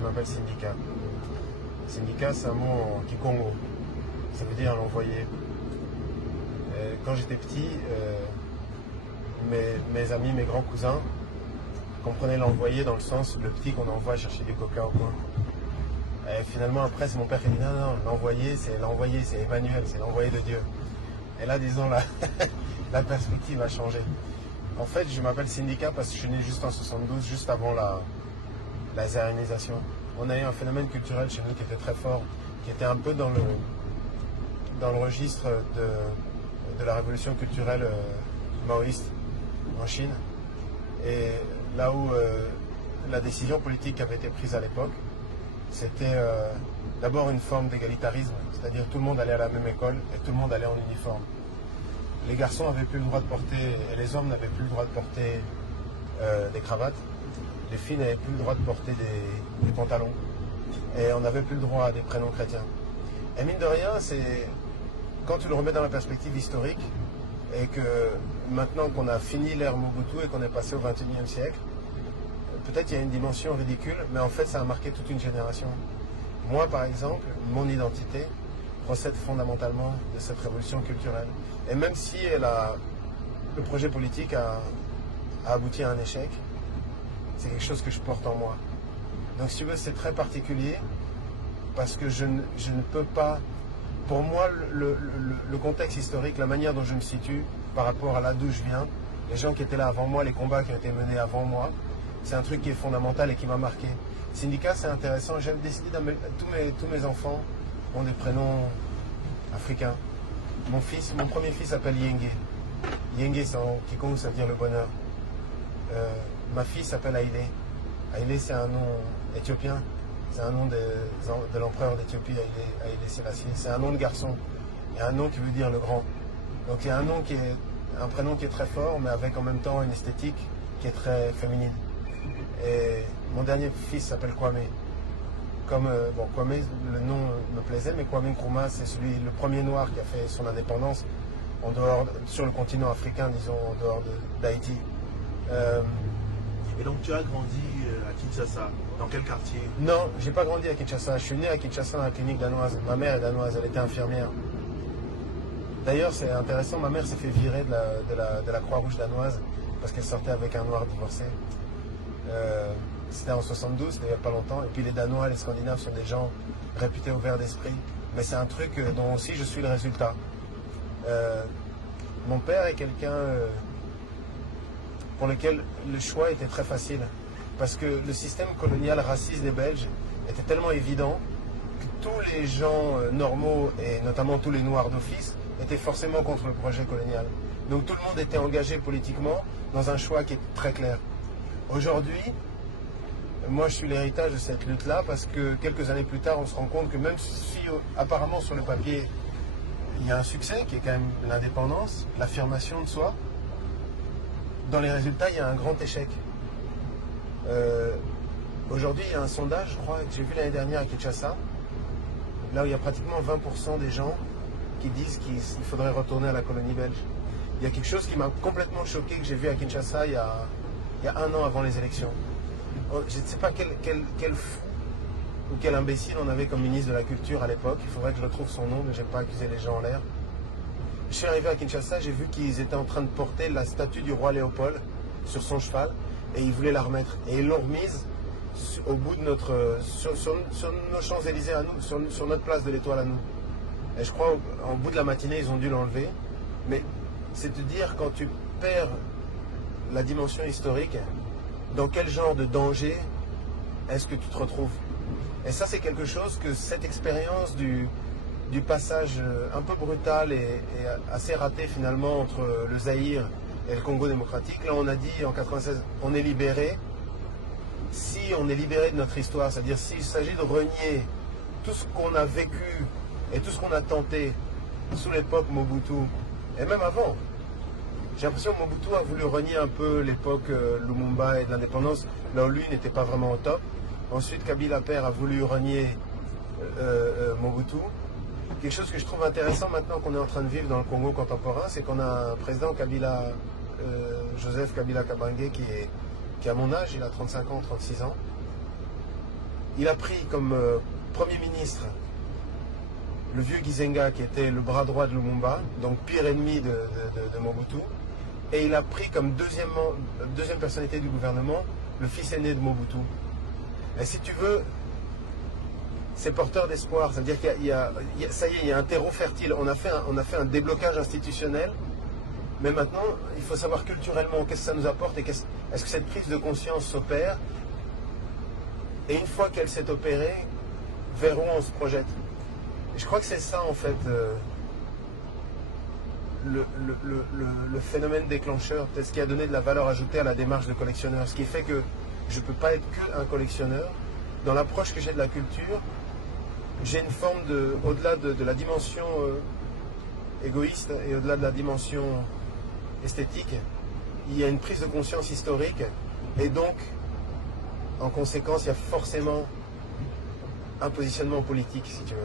je m'appelle Sindika. Sindika, c'est un mot en kikongo. Ça veut dire l'envoyé. Quand j'étais petit, mes amis, mes grands cousins comprenaient l'envoyé dans le sens le petit qu'on envoie chercher du coca au coin. Et finalement, après, c'est mon père qui dit non, l'envoyé, c'est Emmanuel, c'est l'envoyé de Dieu. Et là, disons, la perspective a changé. En fait, je m'appelle Sindika parce que je suis né juste en 72, juste avant la zérénisation. On a eu un phénomène culturel chez nous qui était très fort, qui était un peu dans le registre de la révolution culturelle maoïste en Chine. Et là où la décision politique qui avait été prise à l'époque, c'était d'abord une forme d'égalitarisme, c'est-à-dire tout le monde allait à la même école et tout le monde allait en uniforme. Les garçons n'avaient plus le droit de porter, et les hommes n'avaient plus le droit de porter des cravates. Les filles n'avaient plus le droit de porter des pantalons. Et on n'avait plus le droit à des prénoms chrétiens. Et mine de rien, c'est quand tu le remets dans la perspective historique, et que maintenant qu'on a fini l'ère Mobutu et qu'on est passé au XXIe siècle, peut-être il y a une dimension ridicule, mais en fait ça a marqué toute une génération. Moi par exemple, mon identité procède fondamentalement de cette révolution culturelle. Et même si le projet politique a abouti à un échec, c'est quelque chose que je porte en moi. Donc si tu veux, c'est très particulier, parce que je ne peux pas... Pour moi, le contexte historique, la manière dont je me situe par rapport à là d'où je viens, les gens qui étaient là avant moi, les combats qui ont été menés avant moi, c'est un truc qui est fondamental et qui m'a marqué. Sindika, c'est intéressant. J'ai décidé d'amener... Tous mes enfants ont des prénoms africains. Mon premier fils s'appelle Yenge. Yenge, c'est en kikongo, ça veut dire le bonheur. Ma fille s'appelle Haïlé. Haïlé, c'est un nom éthiopien. C'est un nom de l'empereur d'Éthiopie, Haïlé Sélassié. C'est un nom de garçon. Il y a un nom qui veut dire le grand. Donc il y a un prénom qui est très fort, mais avec en même temps une esthétique qui est très féminine. Et mon dernier fils s'appelle Kwame. Kwame, le nom me plaisait, mais Kwame Nkrumah, c'est le premier noir qui a fait son indépendance sur le continent africain, disons, en dehors d'Haïti. Et donc tu as grandi à Kinshasa, dans quel quartier? Non, j'ai pas grandi à Kinshasa. Je suis né à Kinshasa dans la clinique danoise. Ma mère est danoise, elle était infirmière. D'ailleurs, c'est intéressant, ma mère s'est fait virer de la Croix-Rouge danoise parce qu'elle sortait avec un noir divorcé. C'était en 72, c'était il n'y a pas longtemps. Et puis les Danois, les Scandinaves sont des gens réputés ouverts d'esprit. Mais c'est un truc dont aussi je suis le résultat. Mon père est quelqu'un pour lequel le choix était très facile. Parce que le système colonial raciste des Belges était tellement évident que tous les gens normaux, et notamment tous les Noirs d'office, étaient forcément contre le projet colonial. Donc tout le monde était engagé politiquement dans un choix qui est très clair. Aujourd'hui, moi je suis l'héritage de cette lutte-là parce que quelques années plus tard, on se rend compte que même si apparemment sur le papier, il y a un succès qui est quand même l'indépendance, l'affirmation de soi, dans les résultats, il y a un grand échec. Aujourd'hui, il y a un sondage, je crois, que j'ai vu l'année dernière à Kinshasa, là où il y a pratiquement 20% des gens qui disent qu'il faudrait retourner à la colonie belge. Il y a quelque chose qui m'a complètement choqué, que j'ai vu à Kinshasa il y a un an avant les élections. Je ne sais pas quel fou ou quel imbécile on avait comme ministre de la Culture à l'époque. Il faudrait que je retrouve son nom, mais je n'aime pas accuser les gens en l'air. Je suis arrivé à Kinshasa, j'ai vu qu'ils étaient en train de porter la statue du roi Léopold sur son cheval et ils voulaient la remettre. Et ils l'ont remise au bout de sur nos Champs-Élysées à nous, sur notre place de l'Étoile à nous. Et je crois qu'en bout de la matinée, ils ont dû l'enlever. Mais c'est te dire, quand tu perds la dimension historique, dans quel genre de danger est-ce que tu te retrouves? Et ça, c'est quelque chose que cette expérience du passage un peu brutal et assez raté finalement entre le Zaïre et le Congo démocratique, là on a dit en 96, on est libéré. Si on est libéré de notre histoire, c'est-à-dire s'il s'agit de renier tout ce qu'on a vécu et tout ce qu'on a tenté sous l'époque Mobutu, et même avant, j'ai l'impression que Mobutu a voulu renier un peu l'époque Lumumba et de l'indépendance, là où lui n'était pas vraiment au top. Ensuite, Kabila père a voulu renier Mobutu. Quelque chose que je trouve intéressant maintenant qu'on est en train de vivre dans le Congo contemporain, c'est qu'on a un président Joseph Kabila Kabange qui a mon âge, il a 35 ans, 36 ans. Il a pris comme Premier ministre le vieux Gizenga, qui était le bras droit de Lumumba, donc pire ennemi de Mobutu. Et il a pris comme deuxième personnalité du gouvernement le fils aîné de Mobutu. Et si tu veux, c'est porteur d'espoir. C'est-à-dire qu'il y a, ça y est, il y a un terreau fertile. On a fait un déblocage institutionnel. Mais maintenant, il faut savoir culturellement qu'est-ce que ça nous apporte et est-ce que cette prise de conscience s'opère. Et une fois qu'elle s'est opérée, vers où on se projette. Et je crois que c'est ça, en fait, le phénomène déclencheur, peut-être ce qui a donné de la valeur ajoutée à la démarche de collectionneur. Ce qui fait que je ne peux pas être qu'un collectionneur. Dans l'approche que j'ai de la culture, j'ai une forme au-delà de la dimension égoïste et au-delà de la dimension esthétique, il y a une prise de conscience historique et donc, en conséquence, il y a forcément un positionnement politique, si tu veux.